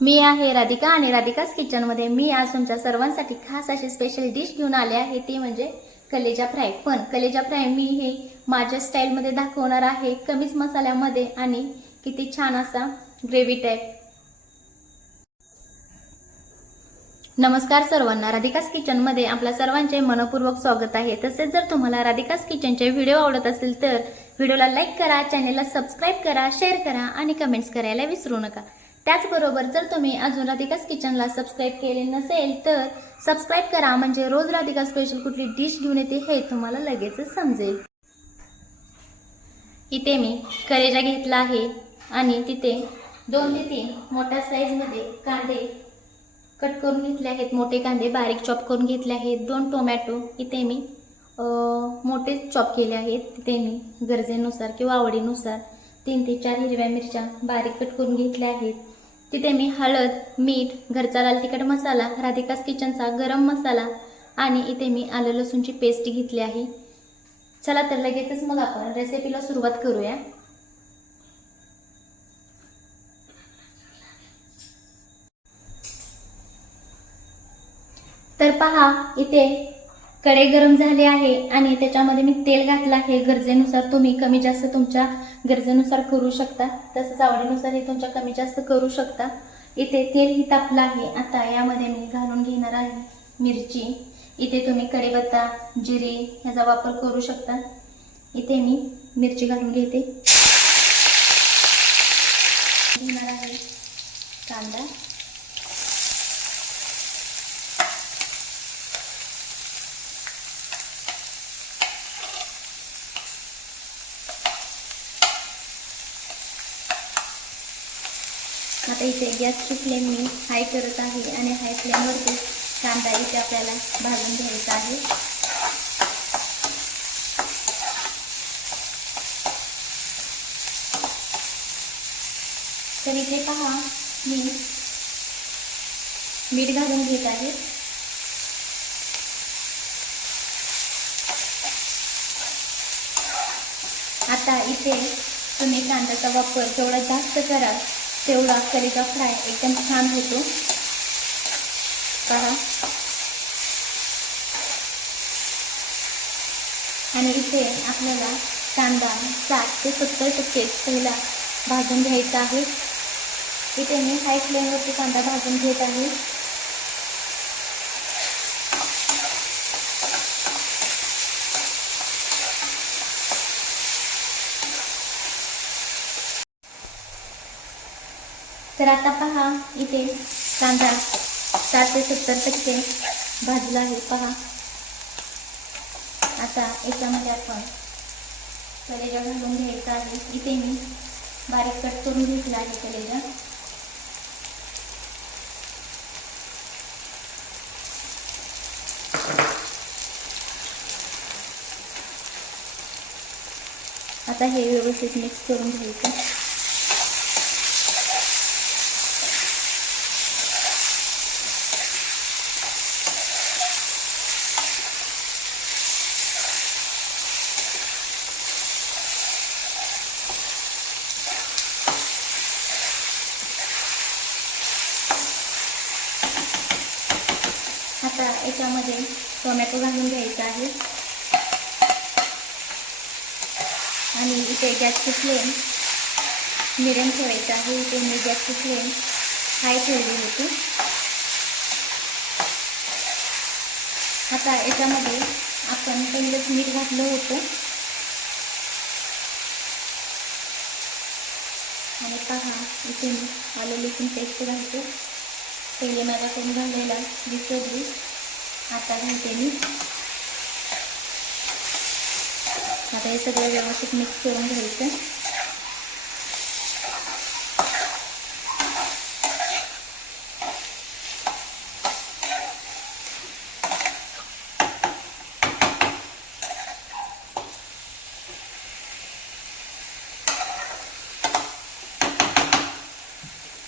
मी आहे राधिका आणि राधिकाच किचनमध्ये मी आज तुमच्या सर्वांसाठी खास अशी स्पेशल डिश घेऊन आले आहे. ती म्हणजे कलेजा फ्राय. पण कलेजा फ्राय मी हे माझ्या स्टाईलमध्ये दाखवणार आहे. कमीच मसाल्यामध्ये आणि किती छान असा ग्रेव्ही टाईप नमस्कार सर्वांना. राधिकास किचनमध्ये आपल्या सर्वांचे मनपूर्वक स्वागत आहे. तसेच जर तुम्हाला राधिकास किचनचे व्हिडिओ आवडत असेल तर व्हिडिओला लाईक करा चॅनेलला सबस्क्राईब करा शेअर करा आणि कमेंट्स करायला विसरू नका. त्याचबरोबर जर तुम्ही अजून राधिकास किचनला सबस्क्राईब केले नसेल तर सबस्क्राईब करा. म्हणजे रोज राधिका स्पेशल कुठली डिश घेऊन येते हे तुम्हाला लगेचच समजेल. इथे मी करेजा घेतला आहे आणि तिथे दोन ते तीन मोठ्या साईजमध्ये कांदे कट करून घेतले आहेत. मोठे कांदे बारीक चॉप करून घेतले आहेत. दोन टोमॅटो इथे मी मोठे चॉप केले आहेत. तिथे मी गरजेनुसार किंवा आवडीनुसार तीन ते चार हिरव्या मिरच्या बारीक कट करून घेतल्या आहेत. तिथे मी हळद मीठ घरचा लाल तिखट मसाला राधिकास किचनचा गरम मसाला आणि इथे मी आलं लसूणची पेस्ट घेतली आहे. चला तर लगेचच मग आपण रेसिपीला सुरुवात करूया. तर पहा इथे कडे गरम झाले आहे आणि त्याच्यामध्ये मी तेल घातलं आहे. गरजेनुसार तुम्ही कमी जास्त तुमच्या गरजेनुसार करू शकता. तसंच आवडीनुसार हे तुमच्या कमी जास्त करू शकता. इथे तेलही तापलं आहे. आता यामध्ये मी घालून घेणार आहे मिरची. इथे तुम्ही कढीपत्ता जिरे ह्याचा वापर करू शकता. इथे मी मिरची घालून घेते घेणार आहे कांदा आता इथे गॅसची फ्लेम मी हाय करत आहे आणि हाय फ्लेमवरती कांदा इथे आपल्याला भाजून घ्यायचा आहे. तर इथे पहा मी मीठ घालून घेत आहे. आता इथे तुम्ही कांद्याचा वापर तेवढा जास्त करा. तेवढा करीचा फ्राय एकदम छान होतो. पहा. आणि इथे आपल्याला कांदा साठ ते सत्तर टक्के पहिला भाजून घ्यायचा आहे. इथे मी हाय फ्लेमवरती कांदा भाजून घेत आहे. तर आता पहा इथे कांदा साठ ते सत्तर टक्के भाजला आहे पहा. आता याच्यामध्ये आपण कलेजा घालून घ्यायचा आहे. इथे मी बारीक कट करून घेतला आहे कलेजा. आता हे व्यवस्थित मिक्स करून घ्यायचं. आता याच्यामध्ये टोमॅटो घालून घ्यायचा आहे. आणि इथे गॅसची फ्लेम मिरम ठेवायचं आहे. इथे मी गॅसची फ्लेम हाय ठेवली होती. आता याच्यामध्ये आपण पहिलंच मीठ घातलं होतं. आणि पहा इथे मी आलं लसूण पेस्ट घालते. पहिले माझा कोण घालायला विसरली आता घालते मी. आता हे सगळं व्यवस्थित मिक्स करून घ्यायचं.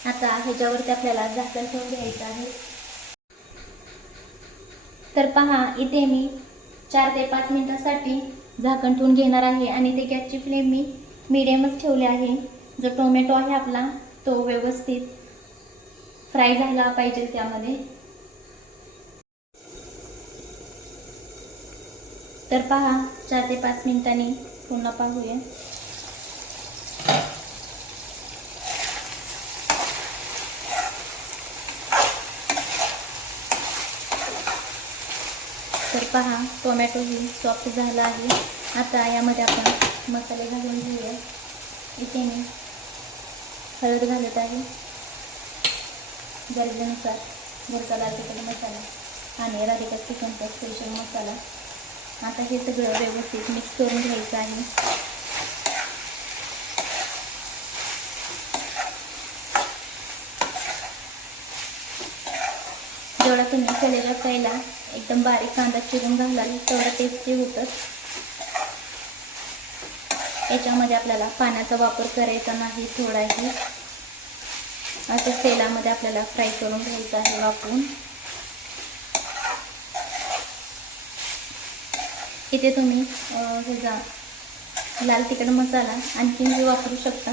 आता ह्याच्यावरती आपल्याला झाकण ठेवून घ्यायचं आहे. तर पहा इथे मी चार ते पाच मिनटासाठी झाकण ठेवून घेणार आहे आणि ते गॅसची फ्लेम मी मिडियमच ठेवले आहे. जो टोमॅटो आहे आपला तो व्यवस्थित फ्राय झाला पाहिजे त्यामध्ये. तर पहा चार ते पाच मिनिटांनी पुन्हा पाहूया. पहा टोमॅटो ही सॉफ्ट झाला आहे. आता यामध्ये आपण मसाले घालून घेऊया. इथे मी हळद घालत आहे. गरजेनुसार घरचा लाल तिखट मसाला. आणि राधिका चिकनचा स्पेशल मसाला. आता हे सगळं व्यवस्थित मिक्स करून घ्यायचं आहे. जेवढा तुम्ही कलेजा पहिला एकदम बारीक कांदा चिरून घालाल तेवढं टेस्टी होतं. याच्यामध्ये आपल्याला पाण्याचा वापर करायचा नाही थोडाही. असं तेलामध्ये आपल्याला फ्राय करून घ्यायचं आहे वापरून. इथे तुम्ही अं, ह्याचा लाल तिखट मसाला आणखीन वापरू शकता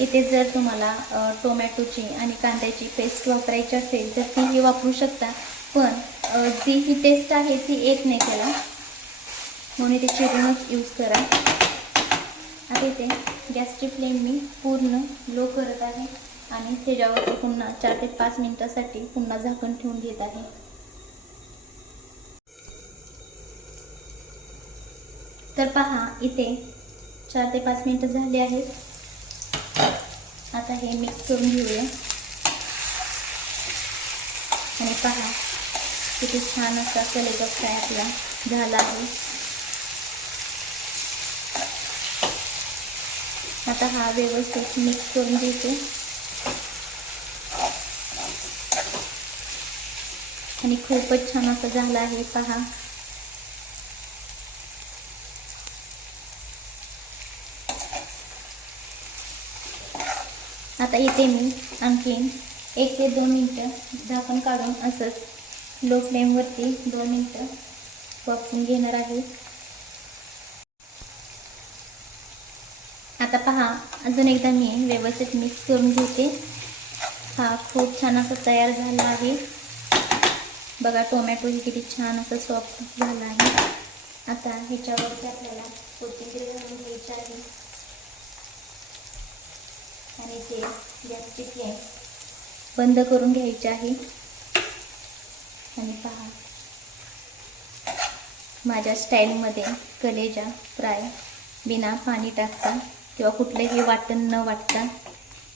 इथे जर तुम्हाला टोमॅटोची आणि कांद्याची पेस्ट वापरायची असेल तर तीही वापरू शकता. पण जी ही टेस्ट आहे ती येत नाही त्याला म्हणून ते चिरूनच यूज करा. आता इथे गॅसची फ्लेम मी पूर्ण लो करत आहे आणि त्याच्यावर पुन्हा चार ते पाच मिनिटासाठी पुन्हा झाकण ठेवून घेत आहे. तर पहा इथे चार ते पाच मिनिटं झाली आहेत. आता हे मिक्स करून घेऊया. आणि पहा किती छान असा कलेजा फ्राय आपला झाला आहे. आता हा व्यवस्थित मिक्स करून घेते. आणि खूपच छान असा झाला आहे पहा. आता इथे मी आणखीन एक ते दोन मिनटं झाकण काढून असंच लो फ्लेमवरती दोन मिनटं वापरून घेणार आहे. आता पहा अजून एकदा मी व्यवस्थित मिक्स करून घेते. हा खूप छान असा तयार झाला आहे. बघा टोमॅटो किती छान असं सॉफ्ट झाला आहे. आता ह्याच्यावरती आपल्याला कोथिंबीर घालून घ्यायची आहे. आणि ते गॅसची फ्लेम बंद करून घ्यायची आहे. आणि पहा. माझ्या स्टाईलमध्ये कलेजा फ्राय बिना पाणी टाकता किंवा कुठलंही वाटण न वाटता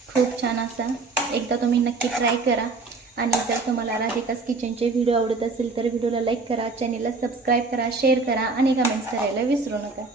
खूप छान असा एकदा तुम्ही नक्की ट्राय करा. आणि जर तुम्हाला राधिकास किचनचे व्हिडिओ आवडत असेल तर व्हिडिओला लाईक करा चॅनेलला सबस्क्राईब करा शेअर करा आणि कमेंट्स करायला विसरू नका.